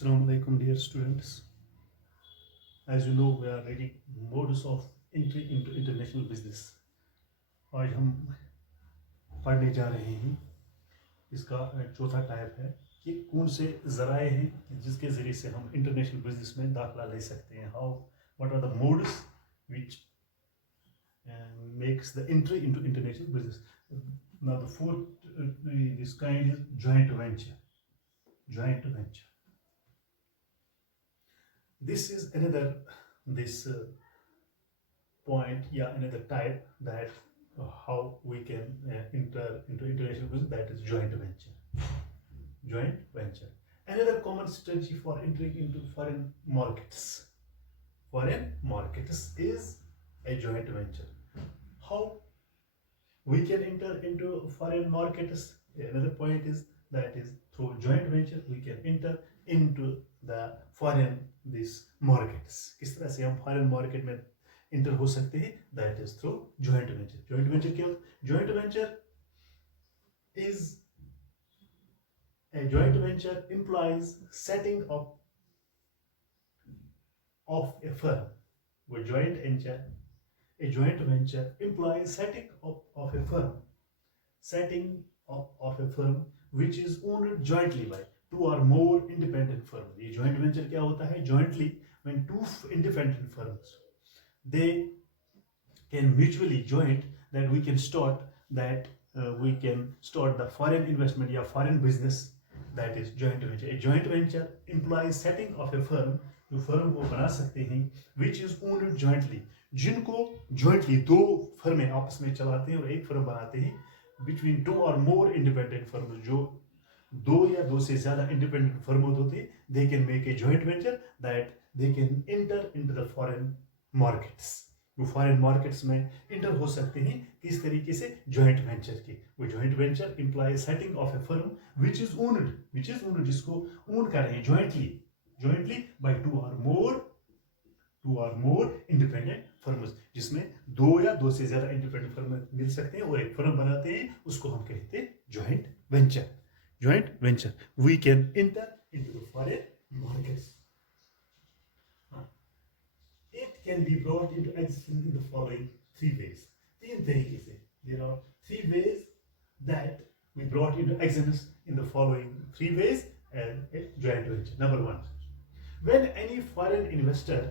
Assalamu alaikum, dear students. As you know, we are reading modus of entry into international business. आज हम पढ़ने जा रहे हैं इसका चौथा टाइप है कि कौन से ज़राए हैं जिसके ज़रिए से हम इंटरनेशनल बिजनेस में दाखिला ले सकते हैं. How what are the modes which makes the entry into international business. Now the fourth this kind is joint venture. Joint venture. This is another point, yeah, another type that how we can enter into international business, that is joint venture. Joint venture. Another common strategy for entering into foreign markets. Foreign markets is a joint venture. How we can enter into foreign markets? Another point is that is through joint venture we can enter into the foreign this markets. किस तरह से हम foreign market में enter हो सकते हैं? That is through joint venture. Joint venture क्या? Joint venture is a joint venture implies setting up of a firm. A joint venture implies setting up of a firm. Setting up of a firm which is owned jointly by two or more independent firms. ये joint venture क्या होता है? Jointly when two independent firms they can mutually joint that we can start the foreign investment या foreign business, that is joint venture. A joint venture implies setting of a firm, जो firm वो बना सकते हैं which is owned jointly, जिनको jointly दो फर्में आपस में चलाते हैं और एक फर्म बनाते हैं, between two or more independent firms, जो दो या दो से ज्यादा इंडिपेंडेंट फर्म होते हैं, they can make a joint venture that they can enter into the foreign markets. वो फॉरेन मार्केट्स में इंटर हो सकते हैं किस तरीके से? जॉइंट वेंचर के. वो joint venture implies setting of A firm which is owned जिसको ओन कर रहे हैं jointly by two or more independent firms, जिसमें दो या दो से ज्यादा इंडिपेंडेंट फर्म मिल सकते हैं और एक फर्म बनाते हैं, उसको हम कहते हैं joint venture. We can enter into the foreign markets. It can be brought into existence in the following three ways. तीन तरीके से. There are three ways that we brought into existence in the following three ways and a joint venture. Number one, when any foreign investor,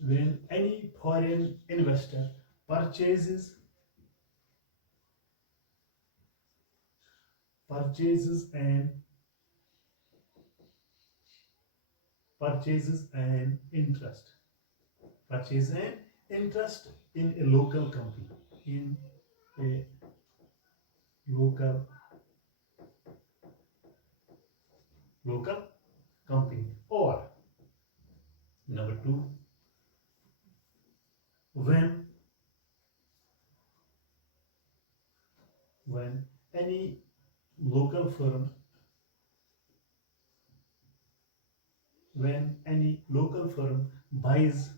when any foreign investor purchases an interest in a local company, or number two, when any local firm buys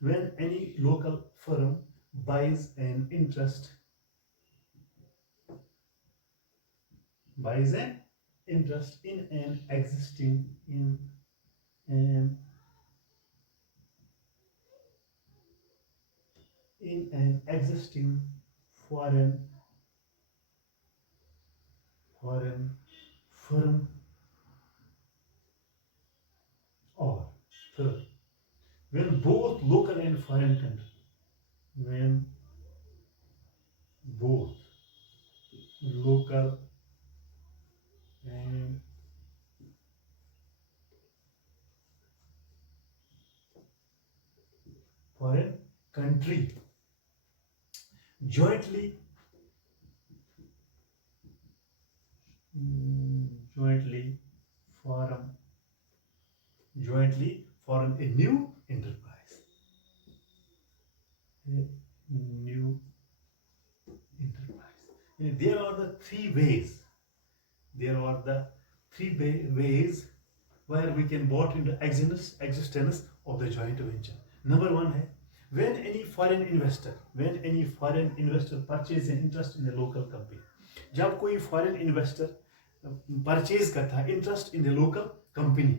when any local firm buys an interest in an existing foreign firm, or third, when both local and foreign countries, when both local and foreign country jointly form a new enterprise. There are the three ways. There are the ways where we can brought into existence of the joint venture. Number one है when any foreign investor purchase an interest in a local company. जब कोई foreign investor purchase करता है interest in a local company.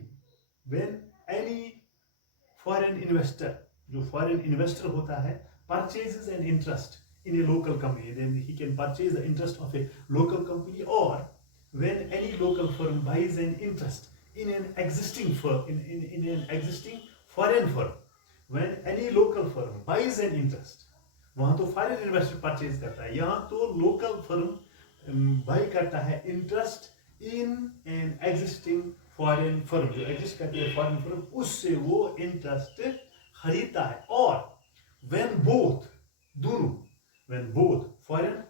When any foreign investor, जो foreign investor होता है, purchases an interest in a local company, then he can purchase the interest of a local company, or when any local firm buys an interest in an existing firm, in an existing foreign firm, when any local firm buys an interest, वहां तो foreign investor purchase करता है, यहाँ तो local firm buy करता है interest in an existing foreign firm, जो exist करती है foreign firm, उससे वो interest खरीदता है. और when both दोनों, when both foreign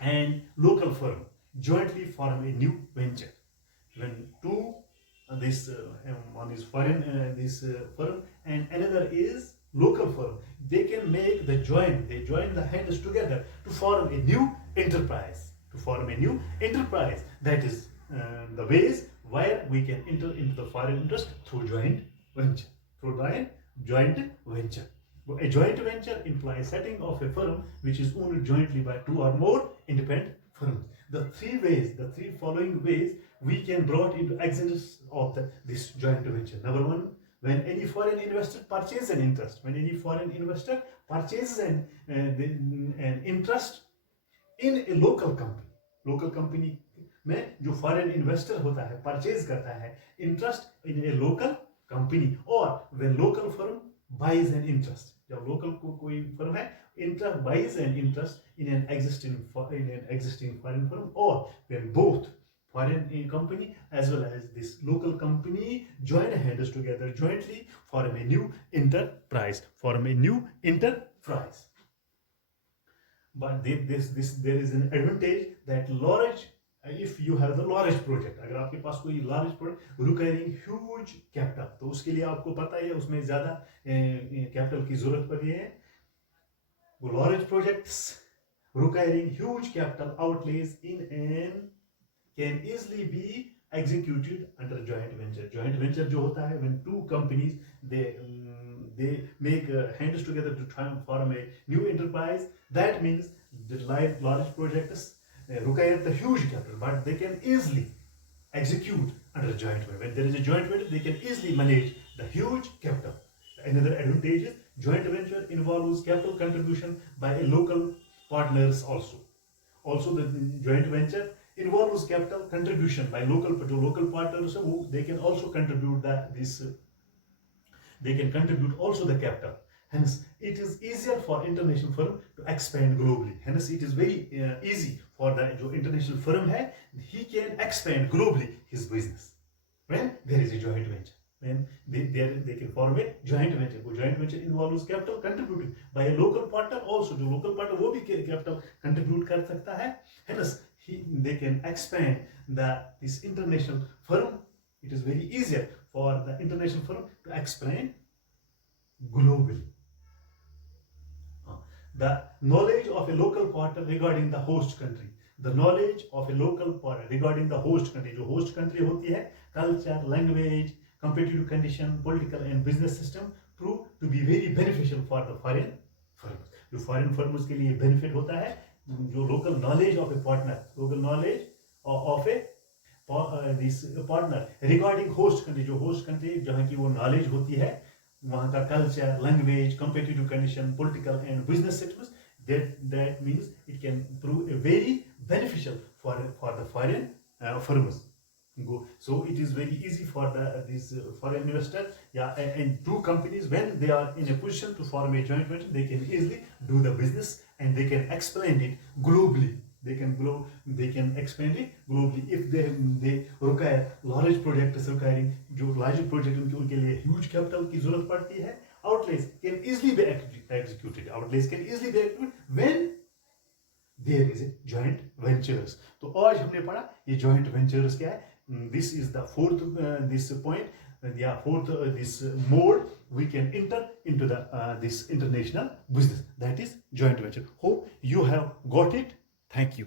and local firm jointly form a new venture, when two one is foreign firm and another is local firm, they can make they join the hands together to form a new enterprise, that is the ways where we can enter into the foreign interest through joint venture. A joint venture implies setting of a firm which is owned jointly by two or more independent firms. The three following ways we can brought into existence of this joint venture. Number one, when any foreign investor purchases an interest. When any foreign investor purchases an interest in a local company में जो foreign investor होता है purchase करता है interest in a local company, or when local firm buys an interest, जब local कोई firm है buys an interest in an existing foreign firm, or when both foreign company as well as this local company join hands together jointly form a new enterprise. But there is an advantage that large, if you have the large project, अगर आपके पास कोई large project requiring huge capital, तो उसके लिए आपको पता है उसमें ज़्यादा capital की ज़रूरत पड़ती है. Large projects requiring huge capital outlays can easily be executed under joint venture. Joint venture जो होता है when two companies they make hands together to try and form a new enterprise. That means the large projects require the huge capital, but they can easily execute under joint venture. When there is a joint venture, they can easily manage the huge capital. Another advantage is joint venture involves capital contribution by local partners also. Also, the joint venture involves capital contribution by local partners. They can also contribute they can contribute also the capital. Hence, it is easier for international firm to expand globally. Hence, it is very easy for the international firm hai, he can expand globally his business when there is a joint venture. When they can form a joint venture. Joint venture involves capital contributed by a local partner also. जो local partner वो भी capital contribute कर सकता है. Hence, they can expand this international firm. It is very easier for the international firm to expand globally. The knowledge of a local partner regarding the host country. The knowledge of a local partner regarding the host country. जो host country होती है, culture, language, competitive condition, political and business system prove to be very beneficial for the foreign firms. जो foreign firms के लिए benefit होता है, जो local knowledge of a partner, this partner regarding host country, जो host country जहाँ की वो knowledge होती है, वहाँ का culture, language, competitive condition, political and business systems, that means it can prove a very beneficial for the foreign firms. So it is very easy for these foreign investors, and two companies, when they are in a position to form a joint venture, they can easily do the business and they can expand it globally. They can expand it globally. If they require large projects requiring जो large project उनके लिए huge capital की जरूरत पड़ती है, outlays can easily be executed. Outlays can easily be executed when there is a joint ventures. तो आज हमने पढ़ा ये joint ventures क्या है. This is the fourth this point. fourth this mode we can enter into the this international business, that is joint venture. Hope you have got it. Thank you.